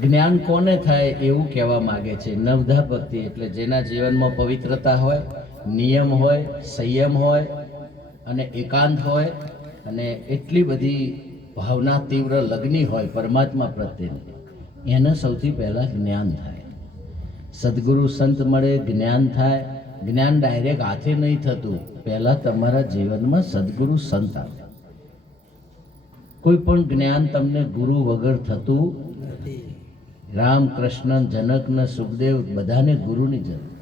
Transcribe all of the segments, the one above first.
જ્ઞાન કોને થાય એવું કહેવા માગે છે. નવધા ભક્તિ એટલે જેના જીવનમાં પવિત્રતા હોય, નિયમ હોય, સંયમ હોય અને એકાંત હોય અને એટલી બધી ભાવના તીવ્ર લગ્ની હોય પરમાત્મા પ્રત્યેની, એને સૌથી પહેલા જ્ઞાન થાય. સદગુરુ સંત મળે, જ્ઞાન થાય. જ્ઞાન ડાયરેક્ટ હાથે નહીં થતું, પહેલા તમારા જીવનમાં સદગુરુ સંત આવે. કોઈ પણ જ્ઞાન તમને ગુરુ વગર થતું નથી. રામ, કૃષ્ણ, જનક ને સુખદેવ બધાને ગુરુની જરૂર.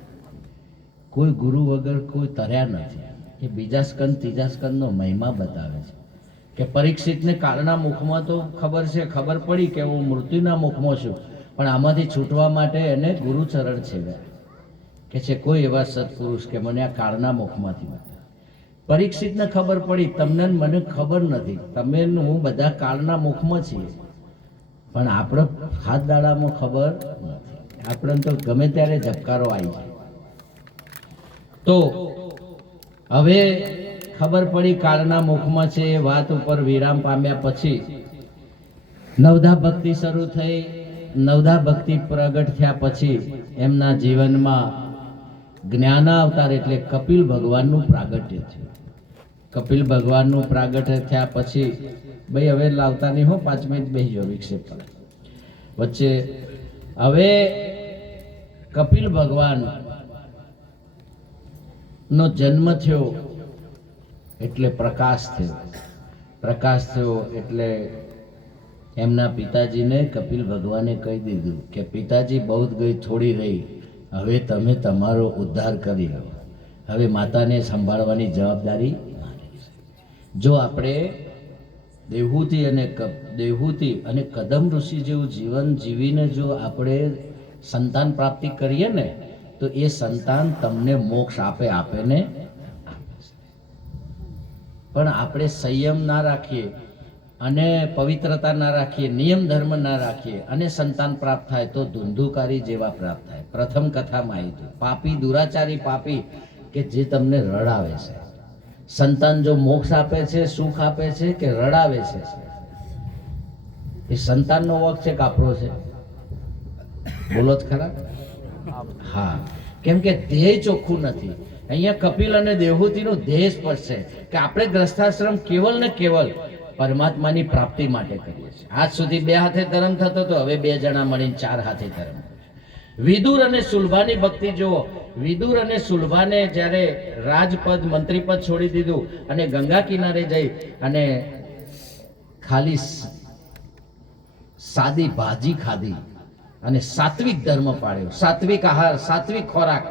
કોઈ ગુરુ વગર કોઈ તર્યા નથી. એ બીજા સ્કંદ ત્રીજા સ્કંદનો મહિમા બતાવે છે કે પરીક્ષિતને કાળના મુખમાં તો ખબર છે, ખબર પડી કે હું મૃત્યુના મુખમાં છું, પણ આમાંથી છૂટવા માટે એને ગુરુચરણ છે કે છે કોઈ એવા સત્પુરુષ કે મને આ કાળના મુખમાંથી બતાવે. પરીક્ષિતને ખબર પડી, તમને મને ખબર નથી, તમે હું બધા કાળના મુખમાં છીએ, પણ આપણે હાથ દાડામાં ખબર નથી. આપણે તો ગમે ત્યારે ઝબકારો આવી જાય. તો હવે ખબર પડી કાળના મુખમાં છે. એ વાત ઉપર વિરામ પામ્યા પછી નવધા ભક્તિ શરૂ થઈ. નવધા ભક્તિ પ્રગટ થયા પછી એમના જીવનમાં જ્ઞાનાવતાર એટલે કપિલ ભગવાનનું પ્રાગટ્ય છે. કપિલ ભગવાનનું પ્રાગટ્ય થયા પછી ભાઈ હવે લાવતા નહીં હો, 5 મિનિટ બેસજો વિક્ષેપ પર વચ્ચે. હવે કપિલ ભગવાન નો જન્મ થયો એટલે પ્રકાશ થયો. પ્રકાશ થયો એટલે એમના પિતાજીને કપિલ ભગવાને કહી દીધું કે પિતાજી બહુ ગઈ, થોડી રહી, હવે તમે તમારો ઉદ્ધાર કરી લો, હવે માતાને સંભાળવાની જવાબદારી. જો આપણે દેવહૂતિ અને કદમ ઋષિ જેવું જીવન જીવીને જો આપણે સંતાન પ્રાપ્તિ કરીએ ને તો એ સંતાન તમને મોક્ષ આપે ને. પણ આપણે સંયમ ના રાખીએ અને પવિત્રતા ના રાખીએ, નિયમ ધર્મ ના રાખીએ અને સંતાન પ્રાપ્ત થાય તો ધુંધુકારી જેવા પ્રાપ્ત થાય. પ્રથમ કથામાં આવી હતું પાપી, દુરાચારી પાપી કે જે તમને રડાવે છે. સંતાન જો મોક્ષ આપે છે, સુખ આપે છે કે રડાવે છે, એ સંતાનનો વખ છે કે આપણો છે? બોલો જ ખરા. હા, કેમ કે ધ્યેય ચોખ્ખું નથી. અહીંયા કપિલ અને દેવહૂતિનું ધ્યેય સ્પષ્ટ છે કે આપણે ગ્રસ્થાશ્રમ કેવલ ને કેવલ પરમાત્માની પ્રાપ્તિ માટે કરીએ છીએ. આજ સુધી 2 હાથે ધર્મ થતો તો હવે 2 જણા મળીને 4 હાથે ધર્મ. વિદુર અને સુલભાની ભક્તિ જુઓ. વિદુર અને સુલભાને જ્યારે રાજપદ, મંત્રીપદ છોડી દીધું અને ગંગા કિનારે જઈ અને ખાલી સાદી ભાજી ખાધી અને સાત્વિક ધર્મ પાળ્યો, સાત્વિક આહાર, સાત્વિક ખોરાક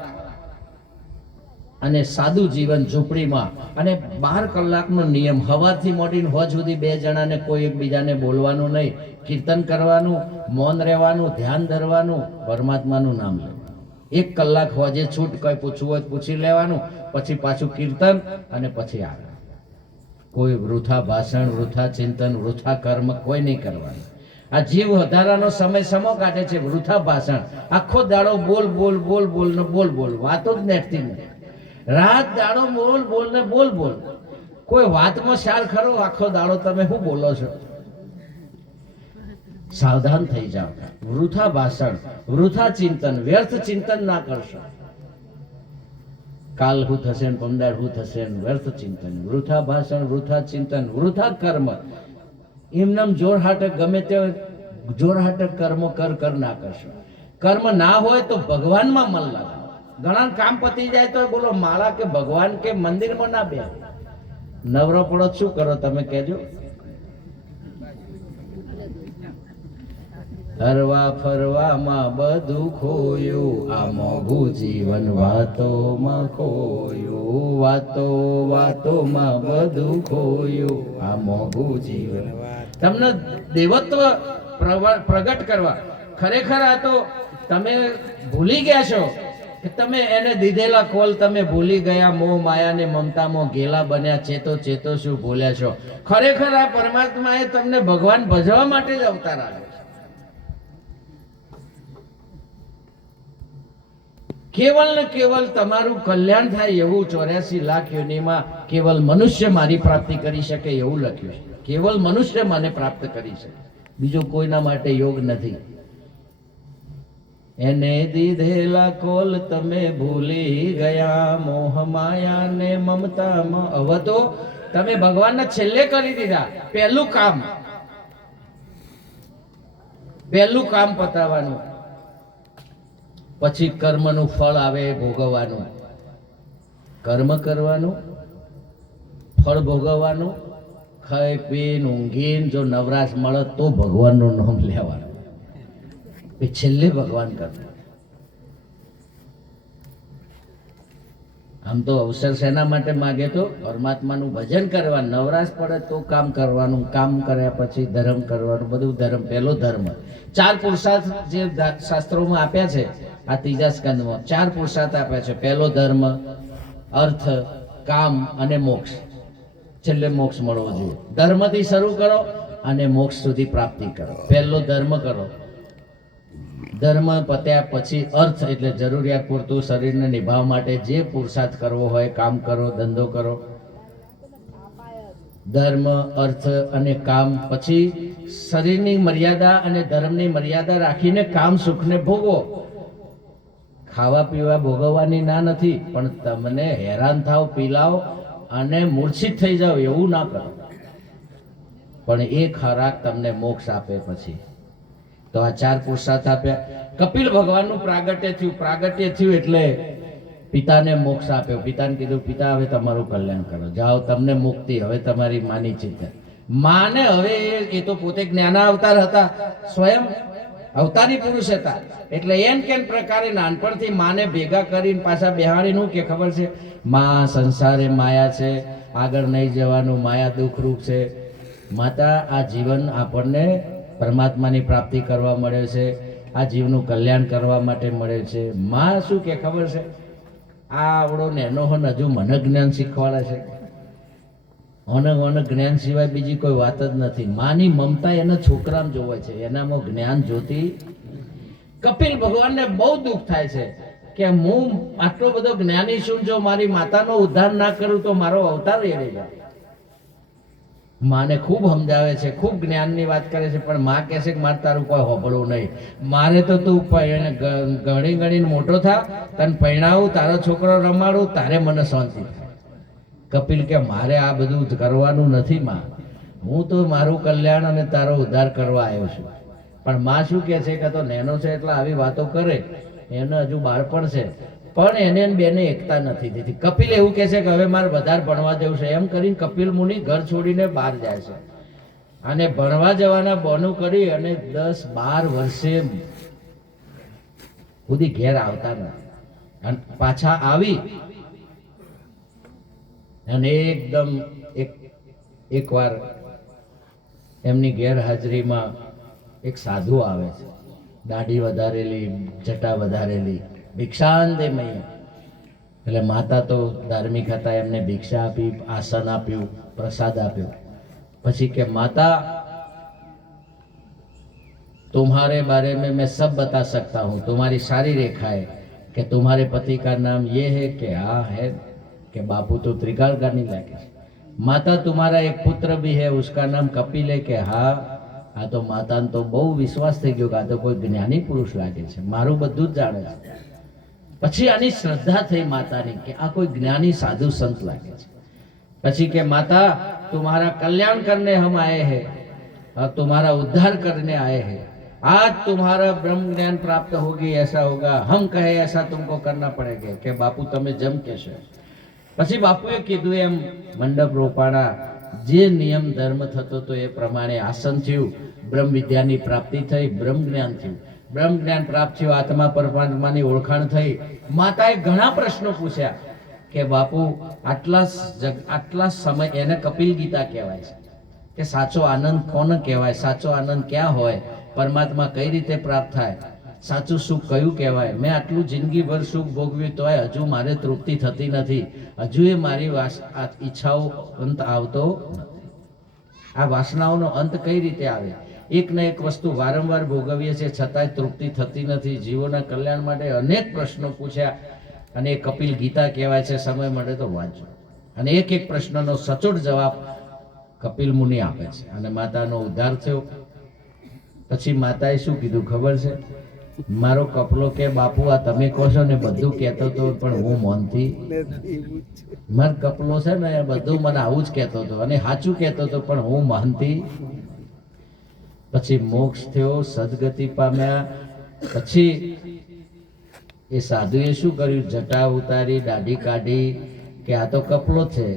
અને સાદું જીવન ઝૂંપડીમાં, અને 12 કલાકનો નિયમ, સવારથી મોડીને હોજ સુધી 2 જણાને કોઈ એકબીજાને બોલવાનું નહીં, કીર્તન કરવાનું, મૌન રહેવાનું, ધ્યાન ધરવાનું, પરમાત્માનું નામ લેવાનું. 1 કલાક હોજે છૂટ, કઈ પૂછવું હોય પૂછી લેવાનું, પછી પાછું કીર્તન અને પછી આગળ. કોઈ વૃથા ભાષણ, વૃથા ચિંતન, વૃથા કર્મ કોઈ નહીં કરવાનું. આ જીવ વધારાનો સમય સમો કાઢે છે વૃથા ભાષણ. આખો દાડો બોલ બોલ બોલ બોલ ને બોલ બોલ, વાતો જ નેટતી નથી. રાત દાડો બોલ બોલ ને બોલ બોલ, કોઈ વાતમાં સાર ખરો? આખો દાડો તમે શું બોલો છો? સાવધાન થઈ જાઓ. વૃથા ભાષણ, વૃથા ચિંતન, વ્યર્થ ચિંતન ના કરશો. કાલ શું થશે ને પમદાર શું થશે ને વ્યર્થ ચિંતન, વૃથા ભાષણ, વૃથા ચિંતન, વૃથા કર્મ. એમનામ જોર હાટક ગમે તે જોર હાટક કર્મો કર ના કરશો. કર્મ ના હોય તો ભગવાનમાં મન લાગે. ઘણા કામ પતી જાય તો બોલો માળા કે ભગવાન કે મંદિરમાં ના બે. નવરો પડો શું કરો તમે કહેજો? હરવા ફરવામાં બધું ખોયું, આ મોઘું જીવન વાતોમાં ખોયું, વાતોમાં બધું ખોયું, આ મોઘું જીવન. તમને દેવત્વ પ્રગટ કરવા ખરેખર આ તો તમે ભૂલી ગયા છો કે તમે એને દીધેલા કોલ તમે ભૂલી ગયા. મોહ માયા ને મમતામાં ઘેલા બન્યા, ચેતો શું ભૂલ્યા છો. ખરેખર આ પરમાત્માએ તમને ભગવાન ભજવા માટે જ અવતાર આવ્યો. કેવલ ને કેવલ તમારું કલ્યાણ થાય એવું 84 લાખ યોનિમાં કેવલ મનુષ્ય મારી પ્રાપ્તિ કરી શકે એવું લખ્યું છે. કેવલ મનુષ્ય મને પ્રાપ્ત કરી શકે, બીજો કોઈના માટે યોગ નથી. એને દીધેલા કોલ તમે ભૂલી ગયા, મોહ માયા ને મમતામાં. હવે તો તમે ભગવાનના છેલ્લે કરી દીધા. પહેલું કામ પતાવવાનું, પછી કર્મનું ફળ આવે ભોગવવાનું. કર્મ કરવાનું, ફળ ભોગવવાનું, ખાઈ પીને ઊંઘીને જો નવરાશ મળે તો ભગવાનનું નામ લેવાનું, એ છેલ્લે ભગવાન કરતા. આમ તો અવસર શેના માટે માગે? તો પરમાત્માનું ભજન કરવાનું. નવરાશ પડે તો કામ કરવાનું, કામ કર્યા પછી ધર્મ કરવાનું. બધું ધર્મ. પહેલો ધર્મ 4 પુરુષાર્થ જે શાસ્ત્રોમાં આપ્યા છે, આ 3જા સ્કંદમાં 4 પુરુષાર્થ આપ્યા છે. પહેલો ધર્મ, અર્થ, કામ અને મોક્ષ. છેલ્લે મોક્ષ મળવો જોઈએ. ધર્મથી શરૂ કરો અને મોક્ષ સુધી પ્રાપ્તિ કરો. પહેલો ધર્મ કરો. ધર્મ પત્યા પછી અર્થ, એટલે જરૂરિયાત પૂરતું શરીરને નિભાવવા માટે જે પુરુષાર્થ કરવો હોય, કામ કરો, ધંધો કરો. ધર્મ, અર્થ અને કામ. પછી શરીરની મર્યાદા અને ધર્મની મર્યાદા રાખીને કામ સુખને ભોગવો. ખાવા પીવા ભોગવવાની ના નથી, પણ તમને હેરાન થાવ, પીલાવ અને મૂર્છિત થઈ જાવ એવું ના કરો. પણ એ ખોરાક તમને મોક્ષ આપે. પછી તો આ 4 પુરુષાર્થ આપ્યા. કપિલ ભગવાનનું પ્રાગટ્ય થયું એટલે પિતાને મોક્ષ આપ્યો. પિતાને કીધું, પિતા હવે તમારું કલ્યાણ કરો, જાઓ, તમને મુક્તિ. હવે તમારી માની ચિંતા. માને હવે એ તો પોતે જ્ઞાના અવતાર હતા, સ્વયં અવતારી પુરુષ હતા. એટલે એન કેન પ્રકારે નાનપણથી માને ભેગા કરીને પાછા બેહાડીનું કે ખબર છે, માં સંસારે માયા છે, આગળ નહીં જવાનું, માયા દુઃખરૂપ છે. માતા, આ જીવન આપણને પરમાત્માની પ્રાપ્તિ કરવા મળે છે, આ જીવનું કલ્યાણ કરવા માટે મળે છે. માં શું કે ખબર છે? આ આવડો નેનો હન હજુ મને જ્ઞાન શીખવાડે છે. જ્ઞાન સિવાય બીજી કોઈ વાત જ નથી. માની મમતા એના છોકરામાં જોવે છે, એનામાં જ્ઞાન જોતી. કપિલ ભગવાનને બહુ દુઃખ થાય છે કે હું આટલો બધો જ્ઞાની છું, જો મારી માતાનો ઉદ્ધાર ના કરું તો મારો અવતાર રહી જાય. માને ખૂબ સમજાવે છે, ખૂબ જ્ઞાનની વાત કરે છે, પણ માં કહે છે કે મારે તારું કોઈ હોબળવું નહીં. મારે તો તું ગણી ગણીને મોટો થા, તને પૈણાવું, તારો છોકરો રમાડું, તારે મને શાંતિ થાય. કપિલ કે મારે આ બધું કરવાનું નથી માં, હું તો મારું કલ્યાણ અને તારો ઉદ્ધાર કરવા આવ્યો છું. પણ માં શું કહે છે કે તો નેનો છે એટલે આવી વાતો કરે, એને હજુ બાળપણ છે, પણ એને બેને એકતા નથી દીધી. કપિલ એવું કહે છે કે હવે મારે વધારે ભણવા જવું છે. એમ કરીને કપિલ મુનિ ઘર છોડીને બહાર જાય છે અને ભણવા જવાના બહાનું કરી અને 10-12 વર્ષે સુધી ઘેર આવતા નથી. અને પાછા આવી અને એકદમ એકવાર એમની ગેરહાજરીમાં એક સાધુ આવે છે, દાઢી વધારેલી, જટા વધારેલી, ભિક્ષાંદે મૈયા. એટલે માતા તો ધાર્મિક હતા, એમને ભિક્ષા આપી, આસન આપ્યું, પ્રસાદ આપ્યો. પછી કે માતા, तुम्हारे बारे में मैं सब बता सकता हूँ, तुम्हारी सारी रेखा है कि तुम्हारे पति का नाम ये है कि हाँ है कि बापू तो त्रिकाल का नहीं लगे. माता तुम्हारा एक पुत्र भी है, उसका नाम कपिल है कि हाँ. આ તો માતાને તો બહુ વિશ્વાસ થઈ ગયો કે આ તો કોઈ જ્ઞાની પુરુષ લાગે છે, મારું બધું જ જાણે છે. પછી આની શ્રદ્ધા થઈ માતાની કે આ કોઈ જ્ઞાની સાધુ સંત લાગે છે. પછી કે માતા, तुम्हारा कल्याण करने हम आए हैं और तुम्हारा उद्धार करने आए हैं. आज तुम्हारा ब्रह्म ज्ञान प्राप्त होगी, ऐसा होगा, हम कहे ऐसा तुमको करना पड़ेगा. કે બાપુ તમે જમ કહેશો. પછી બાપુએ કીધું એમ મંડપ રોપાણા, જે નિયમ ધર્મ થતો તો એ પ્રમાણે આસન થયું, બ્રહ્મ વિદ્યાની પ્રાપ્તિ થઈ, બ્રહ્મ જ્ઞાન થયું. બ્રહ્મ જ્ઞાન પ્રાપ્ત થયું, આત્મા પરમાત્માની ઓળખાણ થઈ. માતાએ ઘણા પ્રશ્નો પૂછ્યા કે બાપુ આટલા સમય, એને કપિલ ગીતા કહેવાય છે કે સાચો આનંદ કોને કહેવાય, સાચો આનંદ ક્યાં હોય, પરમાત્મા કઈ રીતે પ્રાપ્ત થાય, સાચું સુખ કયું કહેવાય. મેં આટલું જિંદગીભર સુખ ભોગવ્યું તોય હજુ મારે તૃપ્તિ થતી નથી, હજુ એ મારી ઈચ્છાઓ અંત આવતો નથી. આ વાસનાઓનો અંત કઈ રીતે આવે? એક ને એક વસ્તુ વારંવાર ભોગવીએ છીએ છતાંય તૃપ્તિ થતી નથી. જીવોના કલ્યાણ માટે અનેક પ્રશ્નો પૂછ્યા અને એ કપિલ ગીતા કહેવાય છે. સમય મળે તો વાંચો. અને એક એક પ્રશ્નનો સચોટ જવાબ કપિલ મુનિ આપે છે અને માતાનો ઉદ્ધાર થયો. પછી માતાએ શું કીધું ખબર છે? મારો કપલો કે બાપુ આ તમે કહો છો ને બધું કહેતો હતો પણ હું મોનથી મારો કપલો છે ને બધું મને આવું જ કહેતો હતો અને સાચું કહેતો હતો પણ હું માનતી. પછી મોક્ષ થયો, સદગતિ પામ્યા. પછી એ સાધુએ શું કર્યું? જટા ઉતારી, દાઢી કાઢી કે આ તો કપલો છે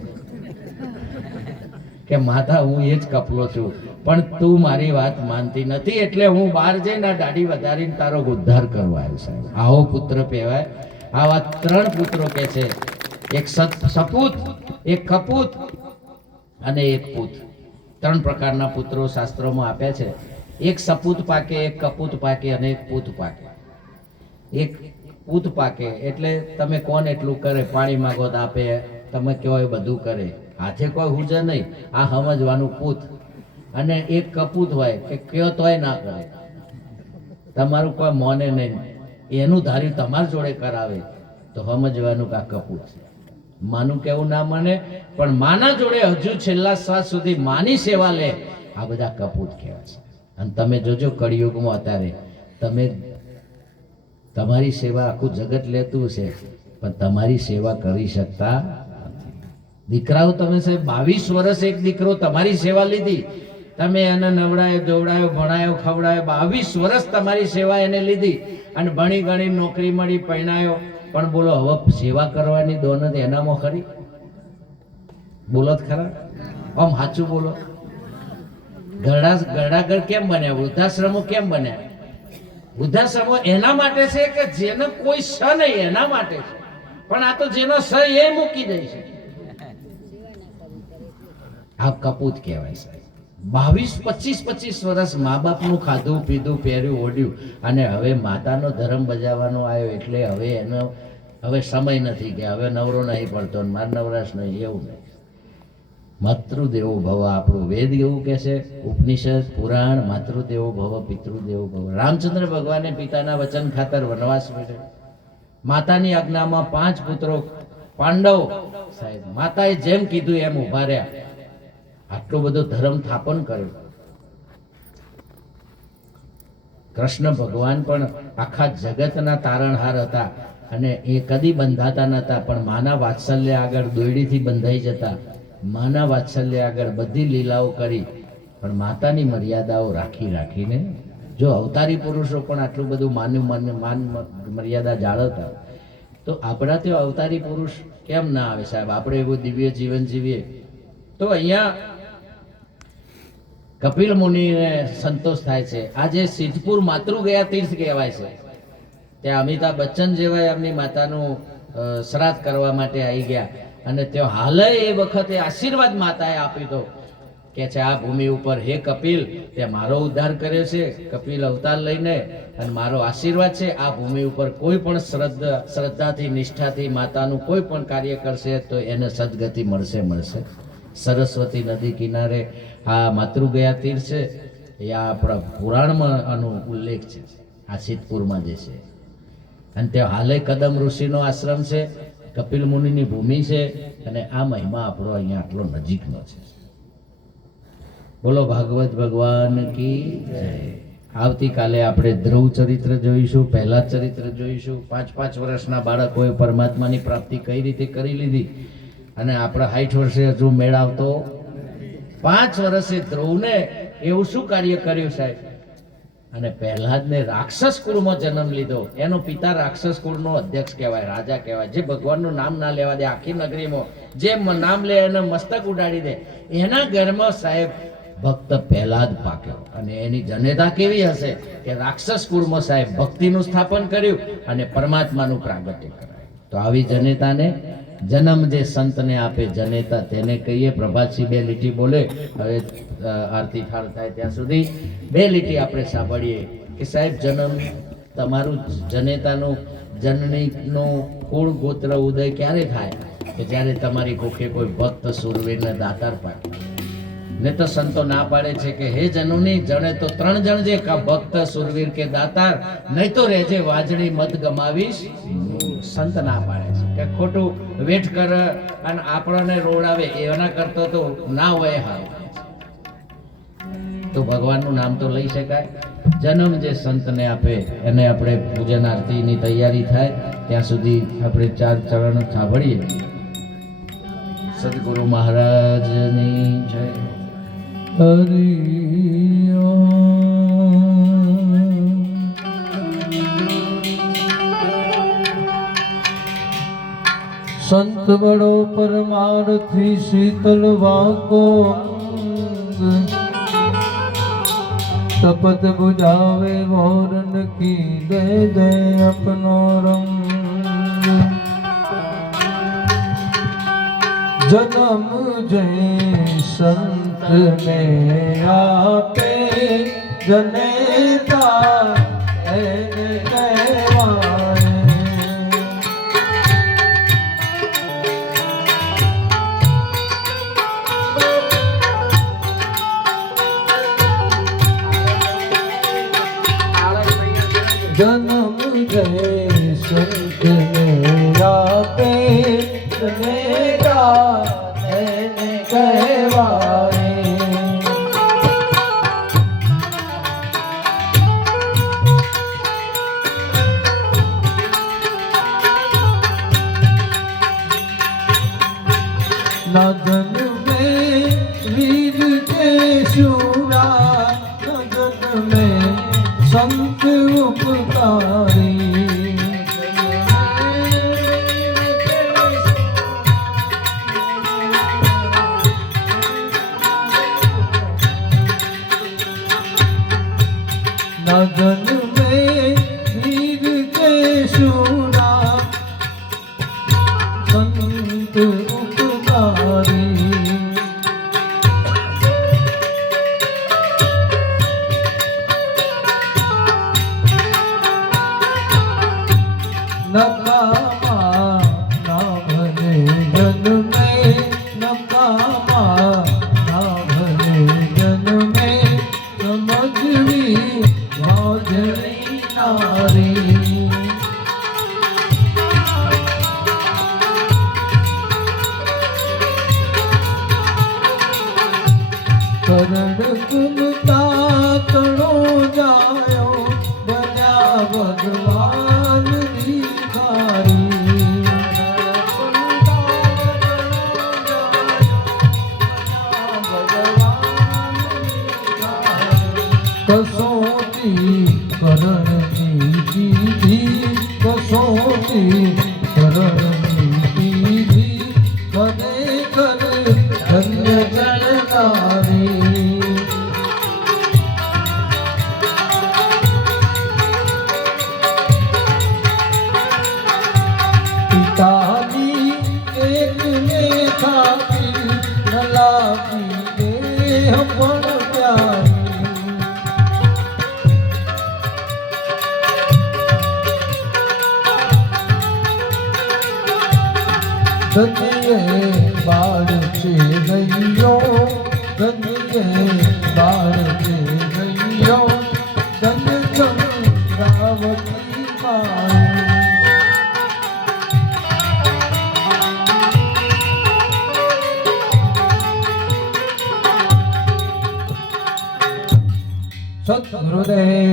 કે માતા હું એ જ કપલો છું પણ તું મારી વાત માનતી નથી એટલે હું બહાર જઈને આ દાઢી વધારીને તારો ઉદ્ધાર કરવા આવ્યો સાહેબ. આવો પુત્ર કહેવાય. આવા 3 પુત્રો કે છે, એક સપૂત, એક કપૂત અને એક પૂત. 3 પ્રકારના પુત્રો શાસ્ત્રોમાં આપ્યા છે. એક સપૂત પાકે, એક કપૂત પાકે અને એક પૂત પાકે. એક પૂત પાકે એટલે તમે કોણ એટલું કરે, પાણી માગો તો આપે, તમે કહો એ બધું કરે, હાથે કોઈ હુજે નહીં, આ સમજવાનું પૂત. અને એક કપૂત હોય કે કયો તોય ના કરે, તમારું કોઈ મોને નહીં, એનું ધાર્યું તમારી જોડે કરાવે તો સમજવાનું કે આ કપૂત છે. માનું કેવું ના મને પણ માના જોડે હજુ છેલ્લા શ્વાસ સુધી માની સેવા લે, આ બધા કપૂત કહેવાય છે. અને તમે જોજો કળિયુગમાં અત્યારે તમે તમારી સેવા આખું જગત લેતું છે પણ તમારી સેવા કરી શકતા નથી. દીકરાઓ તમે સાહેબ 22 વર્ષ એક દીકરો તમારી સેવા લીધી, તમે એને નવડાયો, દોવડાયો, ભણાયો, ખવડાયો, 22 વર્ષ તમારી સેવા એને લીધી અને ભણી ગણી નોકરી મળી, પરણાયો, પણ બોલો હવે સેવા કરવાની દોનત એનામાં ખરી? બોલો જ ખરા, આમ સાચું બોલો. ઘરડાઘર કેમ બન્યા? વૃદ્ધાશ્રમો કેમ બન્યા? વૃદ્ધાશ્રમો એના માટે છે કે જેને કોઈ સ નહીં એના માટે છે, પણ આ તો જેનો સ એ મૂકી દે છે. આ કપૂત કહેવાય સાહેબ. 22-25 વર્ષ મા બાપનું ખાધું પીધું પહેર્યું ઓઢ્યું અને હવે માતાનો ધર્મ બજાવવાનો આવ્યો એટલે હવે એનો હવે સમય નથી કે હવે નવરો નહીં પડતો, માર નવરાશ નહીં, એવું નહીં. માતૃદેવો ભવ આપણું વેદ એવું કહે છે, ઉપનિષદ પુરાણ. માતૃદેવો ભવ, પિતૃદેવો ભવ. રામચંદ્ર ભગવાને પિતાના વચન ખાતર વનવાસ મેળવ્યો. માતાની આજ્ઞામાં 5 પુત્રો પાંડવ સાહેબ માતાએ જેમ કીધું એમ ઉભા રહ્યા. આટલો બધો ધર્મ સ્થાપન કર્યો. કૃષ્ણ ભગવાન પણ આખા જગતના તારણહાર હતા અને એ કદી બંધાતા નતા, પણ માના વાત્સલ્ય આગળ દોયડીથી બંધાઈ જતા. માના વાત્સલ્ય આગળ બધી લીલાઓ કરી પણ માતાની મર્યાદાઓ રાખીને. જો અવતારી પુરુષો પણ આટલું બધું માન મર્યાદા જાળવતા તો આપણા તો અવતારી પુરુષ કેમ ના આવે સાહેબ? આપણે એવું દિવ્ય જીવન જીવીએ તો અહીંયા કપિલ મુનિને સંતોષ થાય છે. આજે સિદ્ધપુર માતૃ ગયા તીર્થ કહેવાય છે. ત્યાં અમિતાભ બચ્ચન જેવા એમની માતાનું શ્રાદ્ધ કરવા માટે આવી ગયા અને તેઓ હાલે એ વખતે આશીર્વાદ માતાએ આપી દો કે છે આ ભૂમિ ઉપર હે કપિલ તે મારો ઉદ્ધાર કર્યો છે, કપિલ અવતાર લઈને, અને મારો આશીર્વાદ છે આ ભૂમિ ઉપર કોઈ પણ શ્રદ્ધાથી નિષ્ઠાથી માતાનું કોઈ પણ કાર્ય કરશે તો એને સદગતિ મળશે. સરસ્વતી નદી કિનારે આ માતૃગયા તીર્થ છે. એ આપણા પુરાણમાં આનો ઉલ્લેખ છે. આ સિદ્ધપુરમાં જે છે અને તે હાલે કદમ ઋષિનો આશ્રમ છે, કપિલ મુનિની ભૂમિ છે અને આ મહિમા આપણો અહીંયા આટલો નજીકનો છે. બોલો ભાગવત ભગવાન કી જય. આવતીકાલે આપણે ધ્રુવ ચરિત્ર જોઈશું, પહેલા ચરિત્ર જોઈશું. 5-5 વર્ષના બાળકોએ પરમાત્માની પ્રાપ્તિ કઈ રીતે કરી લીધી અને આપણા 60 વર્ષે હજુ મેળવતો 5 વર્ષે ધ્રુવને એવું શું કાર્ય કર્યું સાહેબ? અને પ્રહલાદને રાક્ષસ કુળમાં જન્મ લીધો. એનો પિતા રાક્ષસ કુળનો અધ્યક્ષ કહેવાય, રાજા કહેવાય. જે ભગવાનનું નામ ના લેવા દે આખી નગરીમાં, જે નામ લે એને મસ્તક ઉડાડી દે. એના ઘરમાં સાહેબ ભક્ત પ્રહલાદ પાક્યો અને એની જનેતા કેવી હશે કે રાક્ષસ કુળમાં સાહેબ ભક્તિનું સ્થાપન કર્યું અને પરમાત્માનું પ્રાગટ્ય કરાયું. તો આવી જનેતાને જન્મ જે સંતને આપે જનેતા તેને કહીએ. પ્રભાતસિંહ 2 લીટી બોલે. હવે આરતી થાળ થાય ત્યાં સુધી 2 લીટી આપણે સાંભળીએ કે સાહેબ જન્મ તમારું જનેતાનું જનનીનું કુળ ગોત્ર ઉદય ક્યારે થાય કે જ્યારે તમારી ભૂખે કોઈ ભક્ત સુરવીરને દાતાર પાકે. ને તો સંતો ના પાડે છે કે હે જનુની જણે તો 3 જણ જે કા ભક્ત સુરવીર કે દાતાર, નહીં તો રહેજે વાજણી મત ગમાવીશ. સંત ના પાડે છે કે ખોટું વેઠ કરે અને આપણને રોડાવે એના કરતો તો ના હોય હાલ. તો ભગવાનનું નામ તો લઈ શકાય. જન્મ જે સંતને આપે એને આપણે પૂજન આરતીની તૈયારી થાય ત્યાં સુધી આપણે 4 ચરણ સાંભળીએ. સદગુરુ મહારાજની જય. હરિ સંત બડો પરમારથી શીતલ વાકો તપત બુझावे वोरन की दे अपनो रंग जन्म जय संत ने आपे जनेता એને કહેવાય जन्म गए संत ने आपे जनेता એને કહેવાય नगन में वीर के शूरा नगन में संत उपकारी नगन में वीर के शूरा संत उपकारी नकामा ना भले जन में नकामा ना भले जन में समझवी भाजनी नारी करण कुमता तणो जायो बन्या भगवान भिखारी कसोटी करण की दी कसोटी करण की दी कदे कर धन्य जनकारी पिताजी एक में खाती नलाती देह पण प्यारी धन्य बाढ़ से गईयो धन्य बाढ़ से गईयो धन्य चंद्रावती माई सद्गुरुदेव